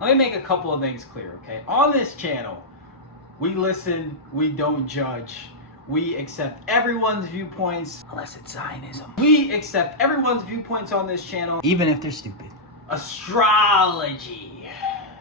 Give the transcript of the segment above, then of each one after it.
Let me make a couple of things clear, okay? On this channel, we listen, we don't judge. We accept everyone's viewpoints, unless it's Zionism. We accept everyone's viewpoints on this channel, even if they're stupid. Astrology.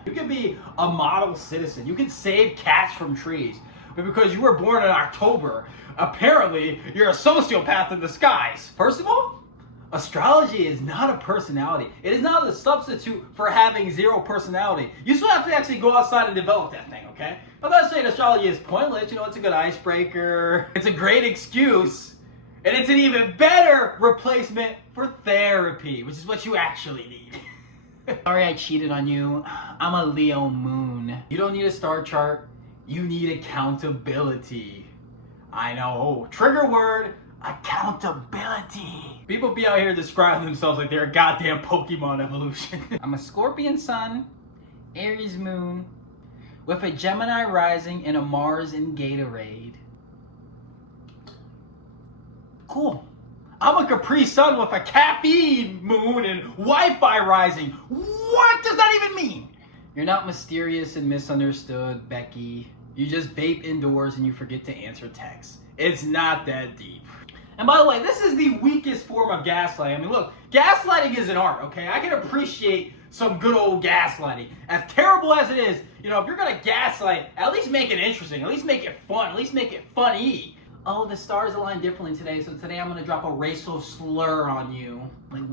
You can be a model citizen. You can save cats from trees. But because you were born in October, apparently you're a sociopath in disguise. First of all, astrology is not a personality. It is not a substitute for having zero personality. You still have to actually go outside and develop that thing, okay? I'm not saying astrology is pointless. You know, it's a good icebreaker. It's a great excuse. And it's an even better replacement for therapy, which is what you actually need. Sorry I cheated on you. I'm a Leo moon. You don't need a star chart. You need accountability. I know. Trigger word, accountability. People be out here describing themselves like they're a goddamn Pokemon evolution. I'm a Scorpion sun, Aries moon, with a Gemini rising and a Mars in Gatorade. Cool. I'm a Capri sun with a caffeine moon and Wi-Fi rising. What does that even mean? You're not mysterious and misunderstood, Becky. You just vape indoors and you forget to answer texts. It's not that deep. And by the way, this is the weakest form of gaslighting. I mean, look, gaslighting is an art, okay? I can appreciate some good old gaslighting. As terrible as it is, you know, if you're gonna gaslight, at least make it interesting, at least make it fun, at least make it funny. Oh, the stars align differently today, so today I'm gonna drop a racial slur on you. Like,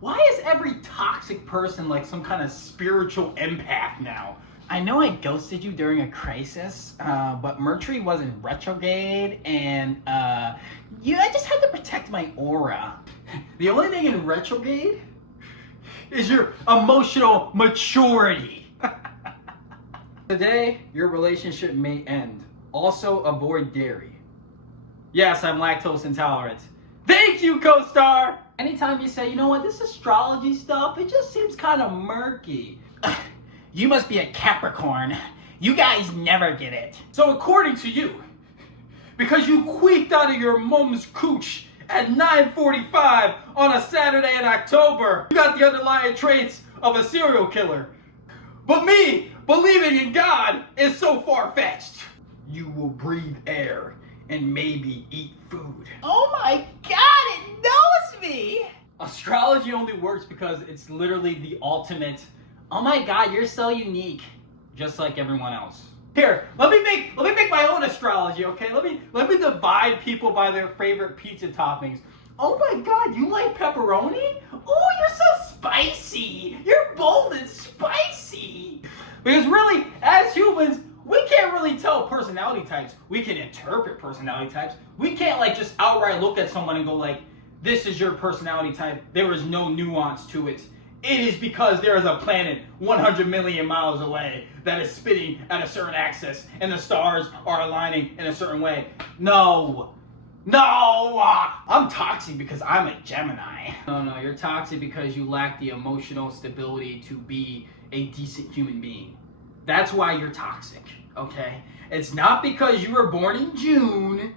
why is every toxic person like some kind of spiritual empath now? I know I ghosted you during a crisis, but Mercury was in retrograde, and I just had to protect my aura. The only thing in retrograde is your emotional maturity. Today, your relationship may end. Also, avoid dairy. Yes, I'm lactose intolerant. Thank you, co-star! Anytime you say, you know what, this astrology stuff, it just seems kind of murky. You must be a Capricorn. You guys never get it. So according to you, because you queefed out of your mom's cooch at 9:45 on a Saturday in October, you got the underlying traits of a serial killer. But me believing in God is so far-fetched. You will breathe air and maybe eat food. Oh my God, it knows me! Astrology only works because it's literally the ultimate, oh my God, you're so unique, just like everyone else. Here, let me make my own astrology, okay? Let me divide people by their favorite pizza toppings. Oh my God, you like pepperoni? Oh, you're so spicy. You're bold and spicy. Because really, as humans, we can't really tell personality types. We can interpret personality types. We can't like just outright look at someone and go like, this is your personality type. There is no nuance to it. It is because there is a planet 100 million miles away that is spinning at a certain axis and the stars are aligning in a certain way. No, I'm toxic because I'm a Gemini. No, you're toxic because you lack the emotional stability to be a decent human being. That's why you're toxic, okay? It's not because you were born in June.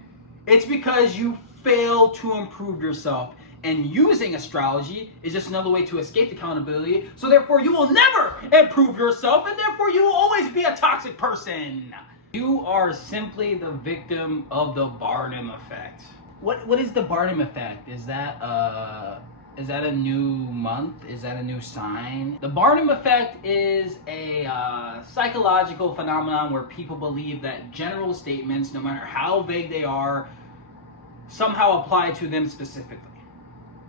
It's because you failed to improve yourself. And using astrology is just another way to escape accountability. So therefore, you will never improve yourself, and therefore you will always be a toxic person. You are simply the victim of the Barnum effect. What is the Barnum effect? Is that a new month? Is that a new sign? The Barnum effect is a psychological phenomenon where people believe that general statements, no matter how vague they are, somehow apply to them specifically.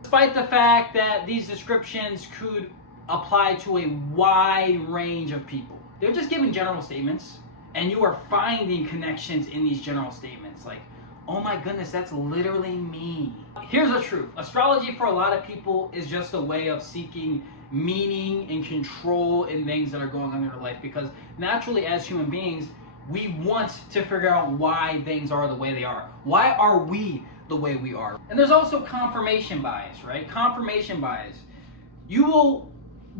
Despite the fact that these descriptions could apply to a wide range of people. They're just giving general statements, and you are finding connections in these general statements. Like, oh my goodness, that's literally me. Here's the truth. Astrology for a lot of people is just a way of seeking meaning and control in things that are going on in their life, because naturally as human beings, we want to figure out why things are the way they are. Why are we the way we are? And there's also confirmation bias, right? Confirmation bias. You will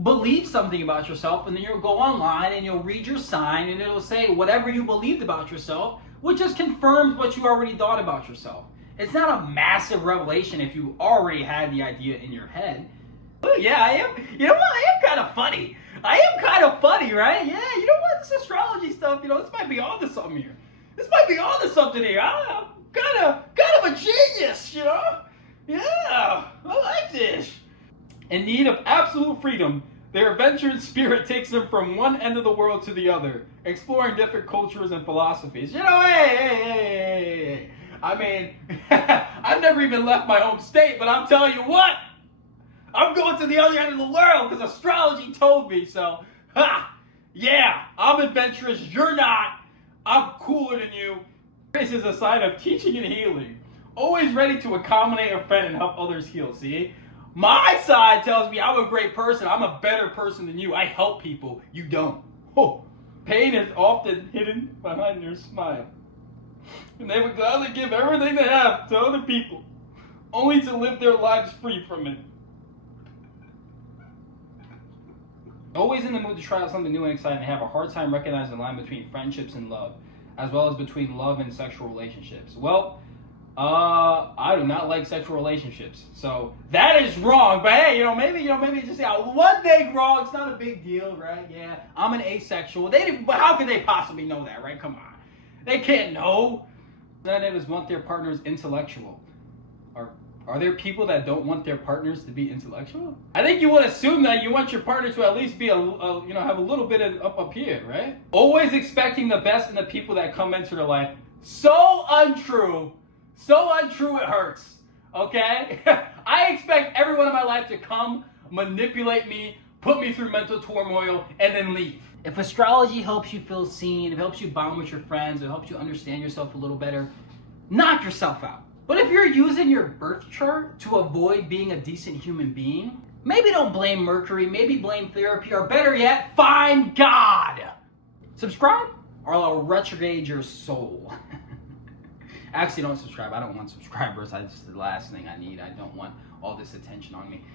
believe something about yourself, and then you'll go online and you'll read your sign, and it'll say whatever you believed about yourself, which just confirms what you already thought about yourself. It's not a massive revelation if you already had the idea in your head. Oh, yeah, I am. You know what? I am kind of funny. I am kind of funny, right? Yeah, you know what? This astrology stuff, this might be onto something here. This might be onto something here. I'm kind of a genius, Yeah, I like this. In need of absolute freedom, their adventurous spirit takes them from one end of the world to the other, exploring different cultures and philosophies. Hey. I mean, I've never even left my home state, but I'm telling you what, I'm going to the other end of the world because astrology told me so. Yeah, I'm adventurous, you're not. I'm cooler than you. This is a sign of teaching and healing. Always ready to accommodate a friend and help others heal, see? My side tells me I'm a great person. I'm a better person than you. I help people. You don't. Oh, pain is often hidden behind your smile. And they would gladly give everything they have to other people, only to live their lives free from it. Always in the mood to try out something new and exciting, they have a hard time recognizing the line between friendships and love, as well as between love and sexual relationships. Well, I do not like sexual relationships, so that is wrong. But hey, maybe just one thing wrong. It's not a big deal, right? Yeah, I'm an asexual. But how could they possibly know that, right? Come on, they can't know. Representatives want their partners intellectual. Are there people that don't want their partners to be intellectual? I think you would assume that you want your partner to at least be have a little bit of up here, right? Always expecting the best in the people that come into their life. So untrue. So untrue it hurts, okay? I expect everyone in my life to come, manipulate me, put me through mental turmoil, and then leave. If astrology helps you feel seen, if it helps you bond with your friends, it helps you understand yourself a little better, knock yourself out. But if you're using your birth chart to avoid being a decent human being, maybe don't blame Mercury, maybe blame therapy, or better yet, find God. Subscribe, or I'll retrograde your soul. Actually, don't subscribe. I don't want subscribers. That's the last thing I need. I don't want all this attention on me.